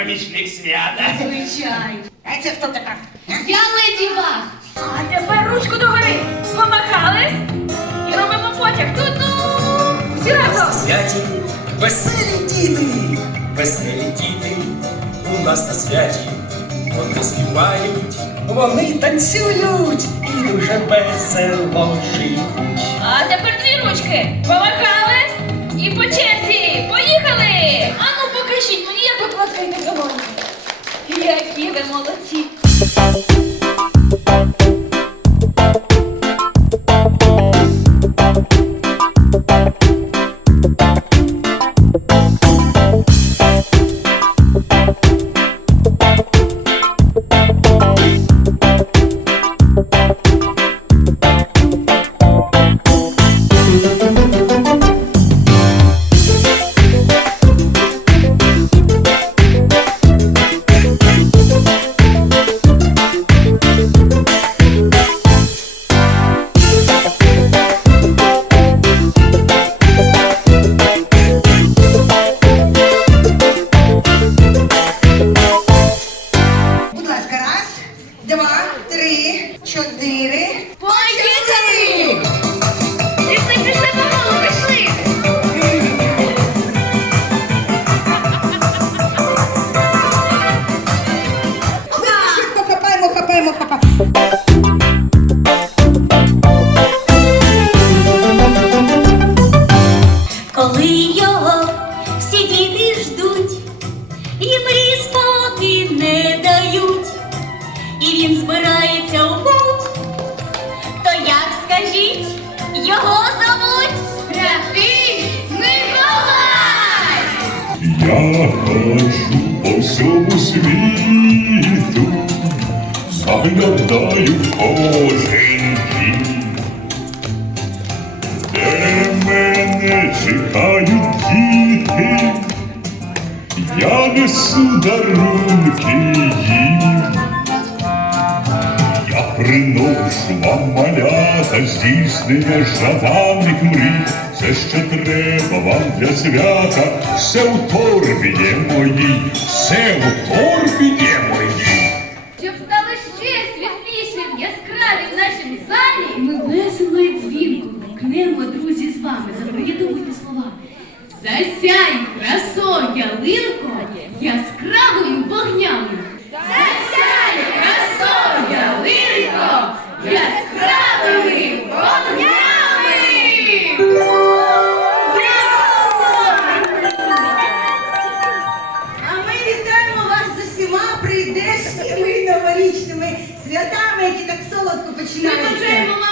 помічник свята. Звичайно. А це хто така? Я леді Баг. А тепер ручку догори. Помахали і робимо потяг. Ту-ту! Всі разом. Святі, веселі діти, веселі діти. У нас на святі. Вони співають, вони танцюють і дуже весело живуть. А тепер дві ручки помахали і почали. E aqui vai mandar tipo. Assim. Чотири. Всьому світу, заглядаю в кожен дім, де мене чекають діти, я несу дарунки їм. Вам малята здійснення жаданих мрій. Все, що треба вам для свята, все у торбі є моїй, все у торбі є моїй. Щоб стало ще світлішим, яскраві в нашому залі. Ми весело і дзвінко гукнемо, друзі, з вами. Запам'ятовуйте слова. Засяй, красо, ялинко, яскравими вогнями. Яскравими. А ми вітаємо вас з усіма прийдешніми новорічними святами, які так солодко починаються.